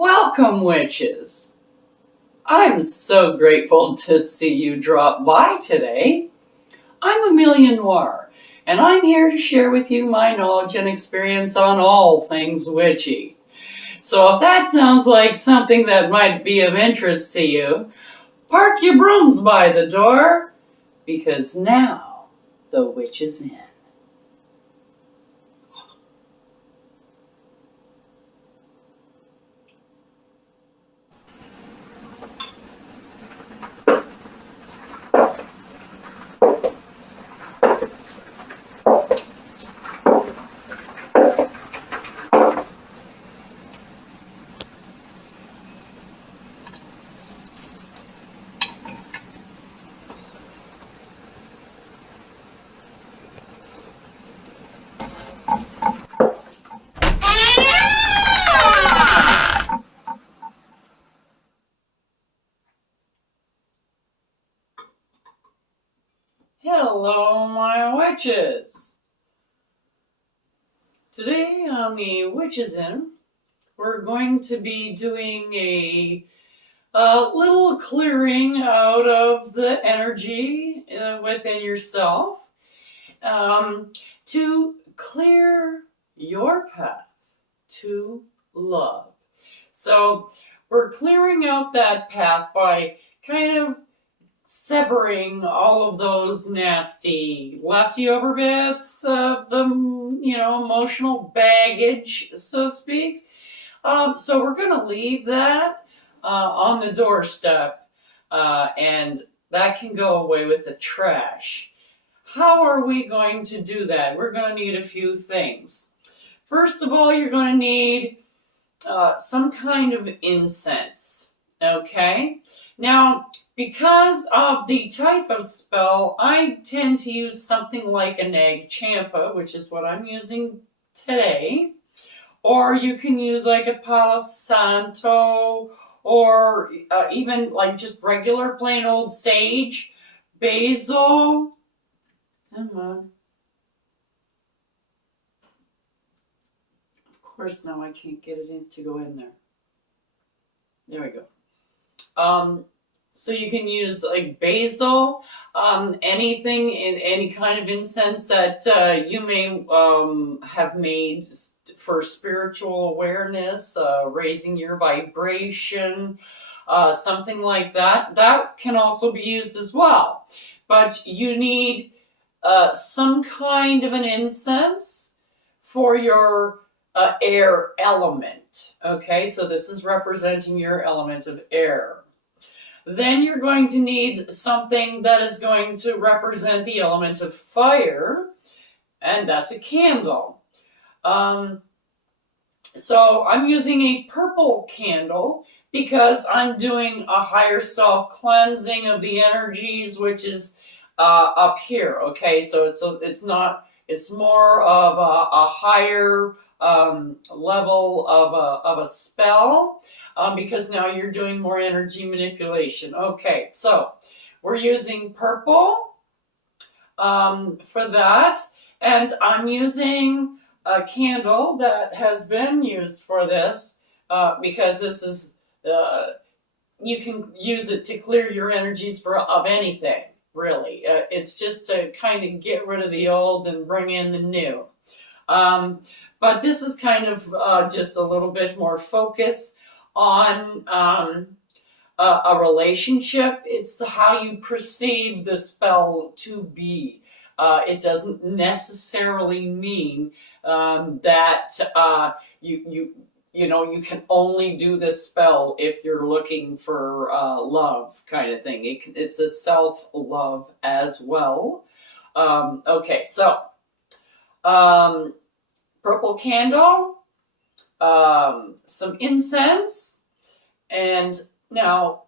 Welcome, witches! I'm so grateful to see you drop by today. I'm Amelia Noir, and I'm here to share with you my knowledge and experience on all things witchy. So if that sounds like something that might be of interest to you, park your brooms by the door, because now the witch is in. Hello, my witches! Today on the Witches In, we're going to be doing a little clearing out of the energy within yourself to clear your path to love. So we're clearing out that path by kind of severing all of those nasty leftover bits of the emotional baggage, so to speak. So we're going to leave that on the doorstep, and that can go away with the trash. How are we going to do that? We're going to need a few things. First of all, you're going to need some kind of incense. Okay? Now, because of the type of spell, I tend to use something like a Nag Champa, which is what I'm using today. Or you can use like a Palo Santo, or even like just regular plain old sage, basil. Come on. Of course, now I can't get it in to go in there. There we go. So you can use like basil, anything in any kind of incense that you may have made for spiritual awareness, raising your vibration, something like that. That can also be used as well. But you need some kind of an incense for your air element. Okay, so this is representing your element of air. Then you're going to need something that is going to represent the element of fire, and that's a candle. So I'm using a purple candle because I'm doing a higher self cleansing of the energies, which is up here. Okay, so it's more of a higher level of a spell, because now you're doing more energy manipulation. Okay, so we're using purple for that, and I'm using a candle that has been used for this because this is you can use it to clear your energies of anything, really. It's just to kind of get rid of the old and bring in the new. But this is kind of just a little bit more focus on a relationship. It's how you perceive the spell to be. It doesn't necessarily mean that you can only do this spell if you're looking for love, kind of thing. It's a self-love as well. Okay, so purple candle, some incense, and now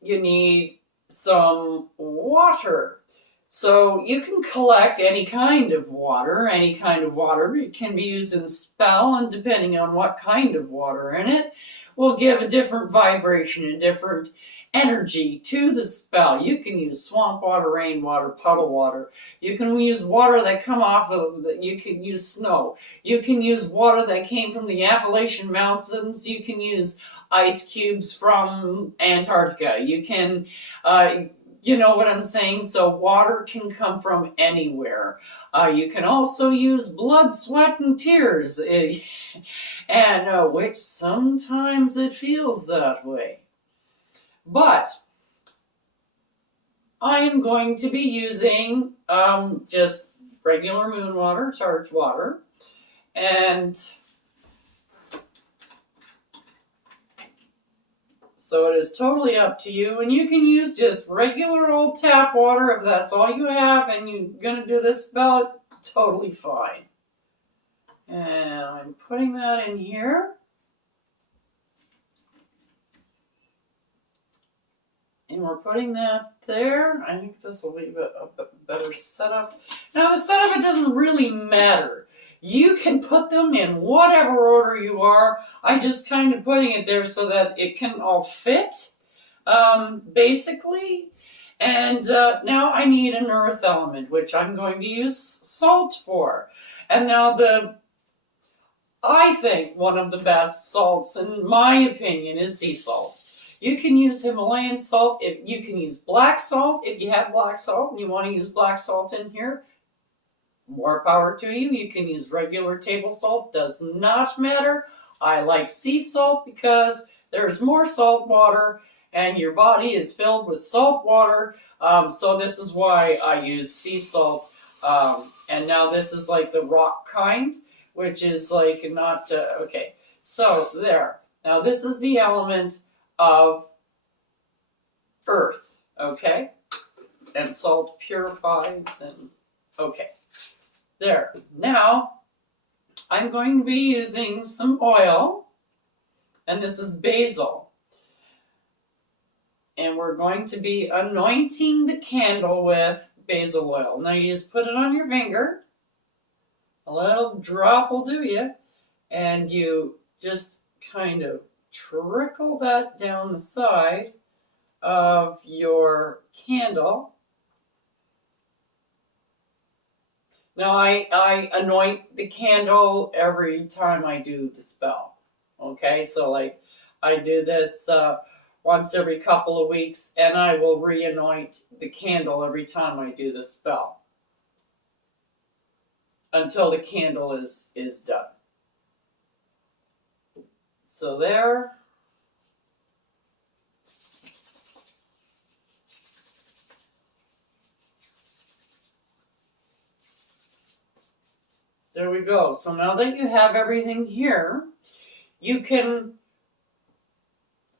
you need some water. So you can collect any kind of water. Any kind of water it can be used in a spell, and depending on what kind of water in it, will give a different vibration, a different energy to the spell. You can use swamp water, rainwater, puddle water. You can use water that come off of, you can use snow. You can use water that came from the Appalachian Mountains. You can use ice cubes from Antarctica. You can, you know what I'm saying? So water can come from anywhere. You can also use blood, sweat, and tears, and which sometimes it feels that way. But I am going to be using just regular moon water, charged water, and so it is totally up to you, and you can use just regular old tap water if that's all you have and you're gonna do this spell, totally fine. And I'm putting that in here. And we're putting that there. I think this will be a better setup. Now the setup, it doesn't really matter. You can put them in whatever order you are. I just kind of putting it there so that it can all fit, basically. And now I need an earth element, which I'm going to use salt for. And now I think one of the best salts, in my opinion, is sea salt. You can use Himalayan salt. You can use black salt if you have black salt and you want to use black salt in here. More power to you. You can use regular table salt. Does not matter. I like sea salt because there's more salt water and your body is filled with salt water. So this is why I use sea salt. And now this is like the rock kind, which is like not, okay. So there. Now this is the element of earth, okay? And salt purifies and, okay. There. Now, I'm going to be using some oil, and this is basil. And we're going to be anointing the candle with basil oil. Now you just put it on your finger. A little drop will do you. And you just kind of trickle that down the side of your candle. Now I anoint the candle every time I do the spell. Okay, so like I do this once every couple of weeks, and I will re-anoint the candle every time I do the spell until the candle is done. So there. There we go. So now that you have everything here, you can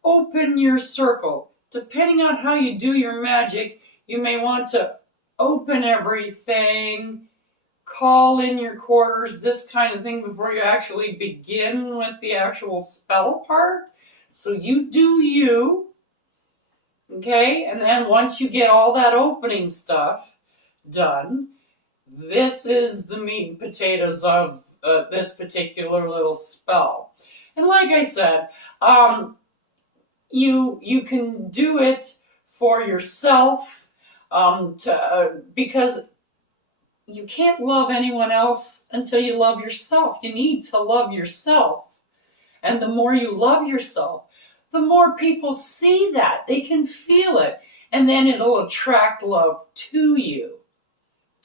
open your circle. Depending on how you do your magic, you may want to open everything, call in your quarters, this kind of thing before you actually begin with the actual spell part. So you do you, okay? And then once you get all that opening stuff done, this is the meat and potatoes of this particular little spell. And like I said, you can do it for yourself because you can't love anyone else until you love yourself. You need to love yourself. And the more you love yourself, the more people see that. They can feel it. And then it'll attract love to you.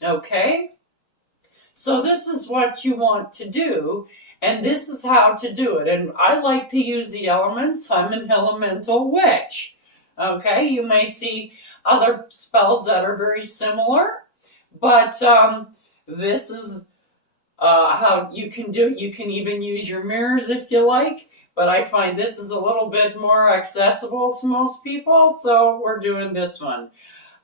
Okay? So this is what you want to do, and this is how to do it. And I like to use the elements. I'm an elemental witch. Okay? You may see other spells that are very similar, but this is how you can do it. You can even use your mirrors if you like, but I find this is a little bit more accessible to most people, so we're doing this one.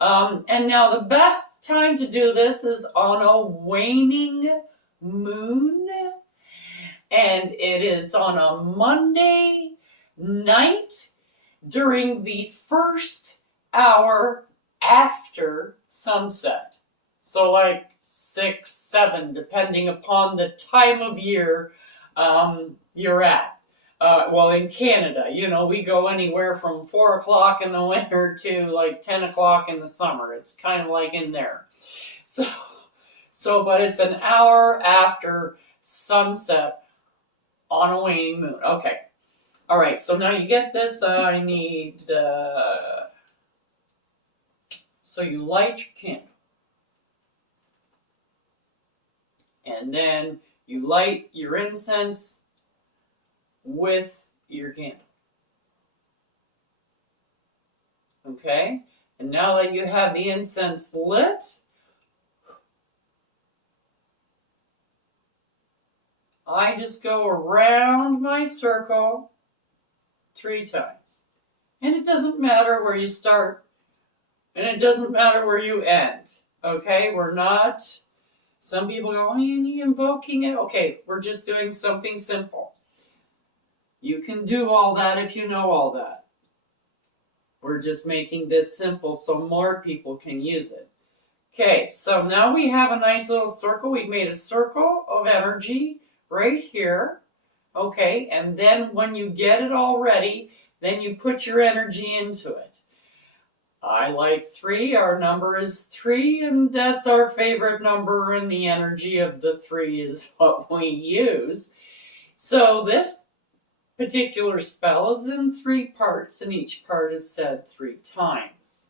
And now the best time to do this is on a waning moon, and it is on a Monday night during the first hour after sunset. So like 6, 7, depending upon the time of year you're at. Well, in Canada, we go anywhere from 4 o'clock in the winter to like 10 o'clock in the summer. It's kind of like in there. But it's an hour after sunset on a waning moon. Okay. All right. So now you get this. I need. So you light your candle. And then you light your incense with your candle. Okay? And now that you have the incense lit, I just go around my circle 3 times. And it doesn't matter where you start, and it doesn't matter where you end. Okay? We're not, some people go, you're invoking it. Okay, we're just doing something simple. You can do all that if you know all that. We're just making this simple so more people can use it. Okay, so now we have a nice little circle. We've made a circle of energy right here. Okay, and then when you get it all ready, then you put your energy into it. I like 3. Our number is 3, and that's our favorite number, and the energy of the 3 is what we use. So this particular spell is in 3 parts, and each part is said 3 times.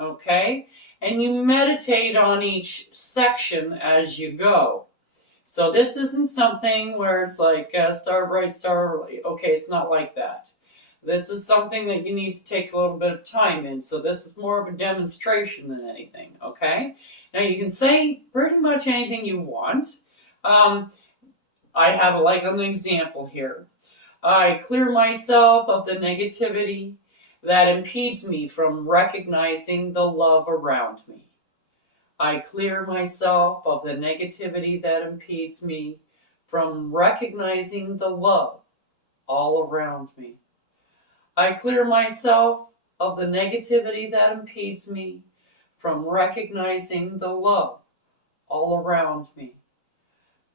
Okay? And you meditate on each section as you go. So this isn't something where it's like star bright, star early. Okay, it's not like that. This is something that you need to take a little bit of time in. So this is more of a demonstration than anything. Okay? Now you can say pretty much anything you want. I have like an example here. I clear myself of the negativity that impedes me from recognizing the love around me. I clear myself of the negativity that impedes me from recognizing the love all around me. I clear myself of the negativity that impedes me from recognizing the love all around me.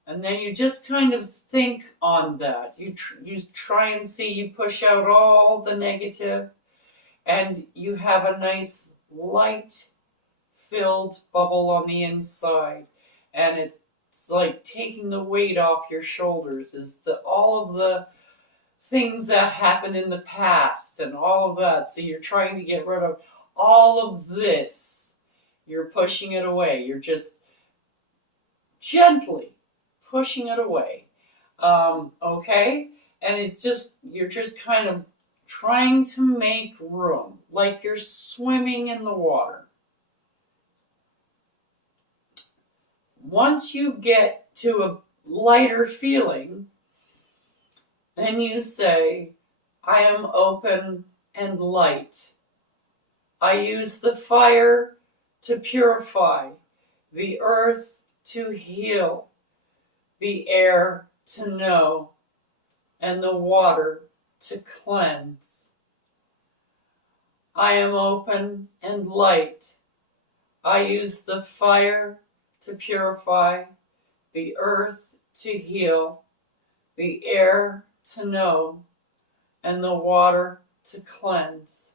And then you just kind of think on that. You try and see, you push out all the negative, and you have a nice light-filled bubble on the inside. And it's like taking the weight off your shoulders, is all of the things that happened in the past and all of that. So you're trying to get rid of all of this. You're pushing it away. You're just gently pushing it away. Okay? And you're just kind of trying to make room, like you're swimming in the water. Once you get to a lighter feeling, then you say, I am open and light. I use the fire to purify, the earth to heal, the air to know, and the water to cleanse. I am open and light. I use the fire to purify, the earth to heal, the air to know, and the water to cleanse.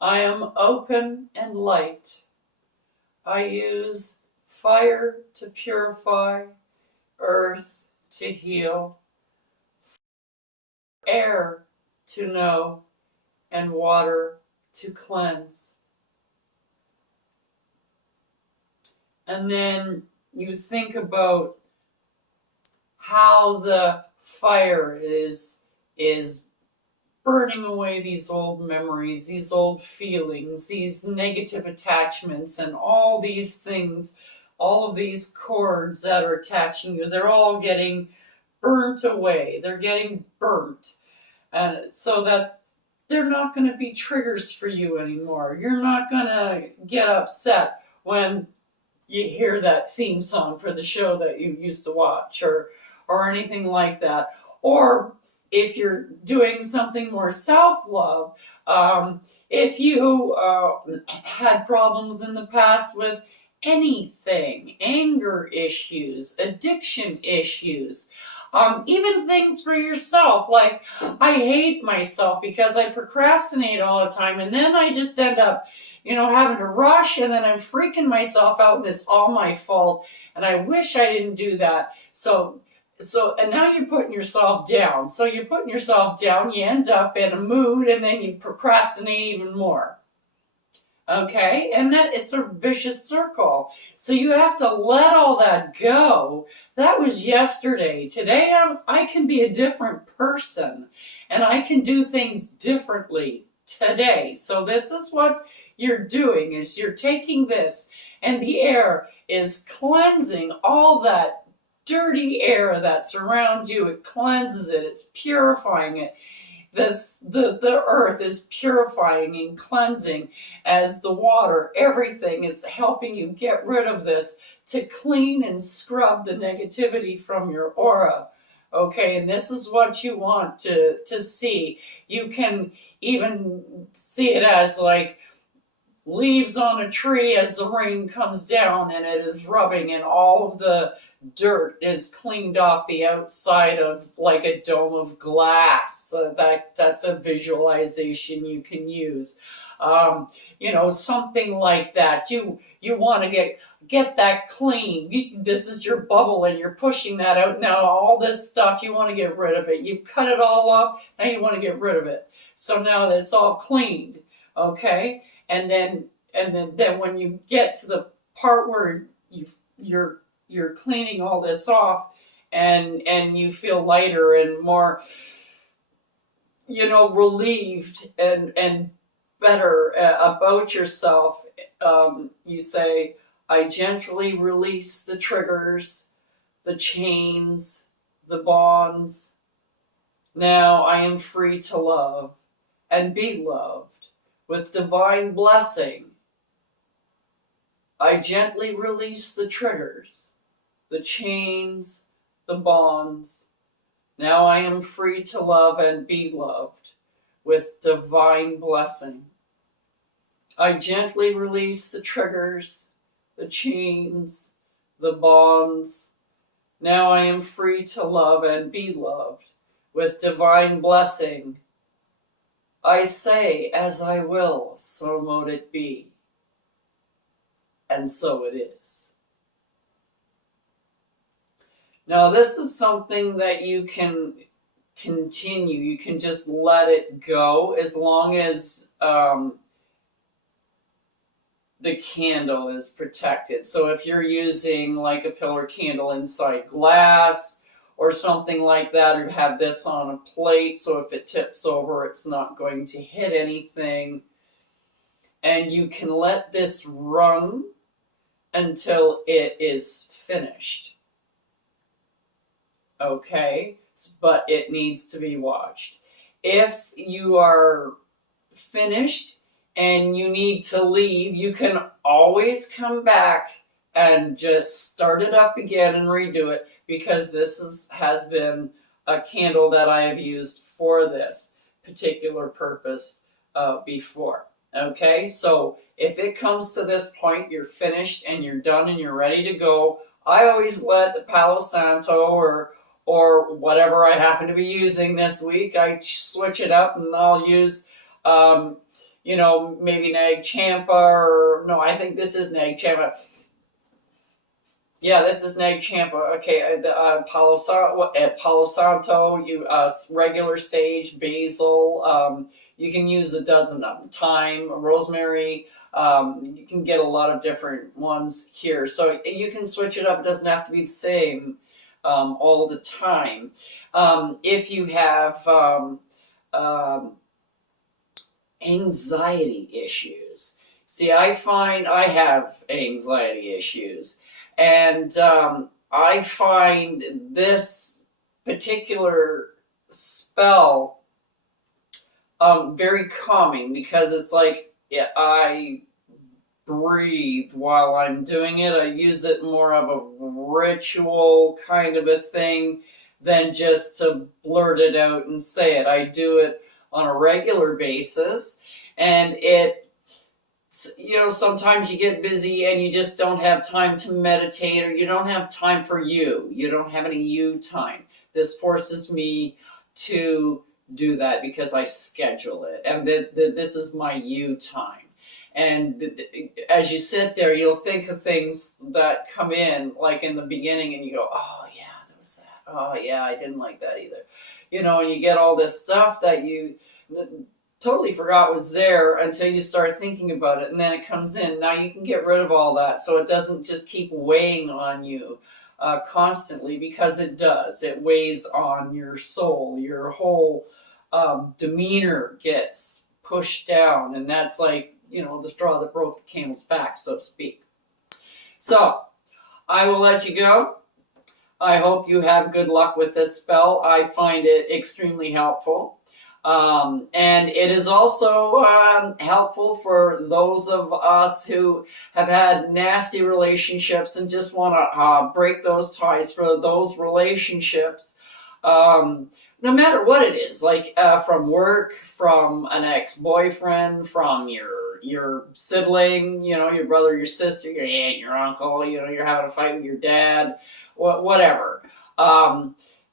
I am open and light. I use fire to purify, earth to heal, air to know, and water to cleanse. And then you think about how the fire is burning away these old memories, these old feelings, these negative attachments, and all these things, all of these cords that are attaching you, they're all getting burnt away. They're getting burnt. And so that they're not going to be triggers for you anymore. You're not going to get upset when you hear that theme song for the show that you used to watch or anything like that. Or if you're doing something more self-love, if you had problems in the past with anything, anger issues, addiction issues, even things for yourself, like I hate myself because I procrastinate all the time, and then I just end up, having to rush, and then I'm freaking myself out, and it's all my fault, and I wish I didn't do that. And now you're putting yourself down. So you're putting yourself down, you end up in a mood, and then you procrastinate even more. Okay, and that it's a vicious circle. So you have to let all that go. That was yesterday. Today I can be a different person, and I can do things differently today. So this is what you're doing, is you're taking this, and the air is cleansing all that dirty air that's around you. It cleanses it, it's purifying it. The earth is purifying and cleansing as the water. Everything is helping you get rid of this, to clean and scrub the negativity from your aura. Okay, and this is what you want to see. You can even see it as like leaves on a tree as the rain comes down, and it is rubbing, and all of the dirt is cleaned off the outside of like a dome of glass. That's a visualization you can use. Something like that. You want to get that clean. This is your bubble, and you're pushing that out. Now all this stuff, you want to get rid of it. You cut it all off. Now you want to get rid of it. So now that it's all cleaned, okay. And then when you get to the part where you're cleaning all this off, and you feel lighter and more, relieved and better about yourself, you say, I gently release the triggers, the chains, the bonds. Now I am free to love and be loved with divine blessing. I gently release the triggers, the chains, the bonds. Now I am free to love and be loved with divine blessing. I gently release the triggers, the chains, the bonds. Now I am free to love and be loved with divine blessing. I say, as I will, so mote it be. And so it is. Now, this is something that you can continue. You can just let it go as long as the candle is protected. So if you're using like a pillar candle inside glass or something like that, or have this on a plate, so if it tips over, it's not going to hit anything. And you can let this run until it is finished. Okay, but it needs to be watched. If you are finished and you need to leave, you can always come back and just start it up again and redo it, because this has been a candle that I have used for this particular purpose before. Okay, so if it comes to this point, you're finished and you're done and you're ready to go, I always let the Palo Santo or whatever I happen to be using this week, I switch it up, and I'll use maybe Nag Champa, or no, I think this is Nag Champa. Yeah, this is Nag Champa. Okay, Palo Santo, regular sage, basil. You can use a dozen of them. Thyme, rosemary. You can get a lot of different ones here. So you can switch it up. It doesn't have to be the same all the time. If you have anxiety issues. See, I find I have anxiety issues. And I find this particular spell very calming, because it's like I breathe while I'm doing it. I use it more of a ritual kind of a thing than just to blurt it out and say it. I do it on a regular basis. And sometimes you get busy and you just don't have time to meditate, or you don't have time for you. You don't have any you time. This forces me to do that because I schedule it, and this is my you time. And as you sit there, you'll think of things that come in, like in the beginning, and you go, oh yeah, there was that. Oh yeah, I didn't like that either. And you get all this stuff that you totally forgot was there until you start thinking about it, and then it comes in. Now you can get rid of all that so it doesn't just keep weighing on you constantly, because it does. It weighs on your soul. Your whole demeanor gets pushed down, and that's like, the straw that broke the camel's back, so to speak. So I will let you go. I hope you have good luck with this spell. I find it extremely helpful. And it is also helpful for those of us who have had nasty relationships and just want to break those ties for those relationships. No matter what it is, like from work, from an ex-boyfriend, from your sibling, your brother, your sister, your aunt, your uncle, you're having a fight with your dad, whatever.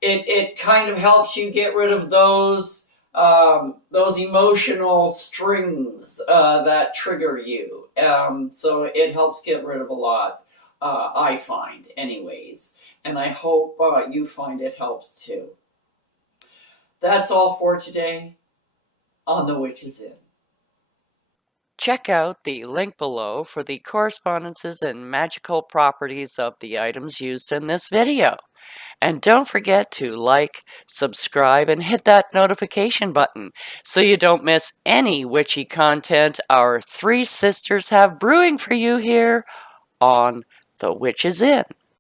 It kind of helps you get rid of those emotional strings that trigger you. So it helps get rid of a lot, I find, anyways. And I hope you find it helps too. That's all for today on The Witch's Inn. Check out the link below for the correspondences and magical properties of the items used in this video. And don't forget to like, subscribe, and hit that notification button so you don't miss any witchy content our three sisters have brewing for you here on The Witch's Inn.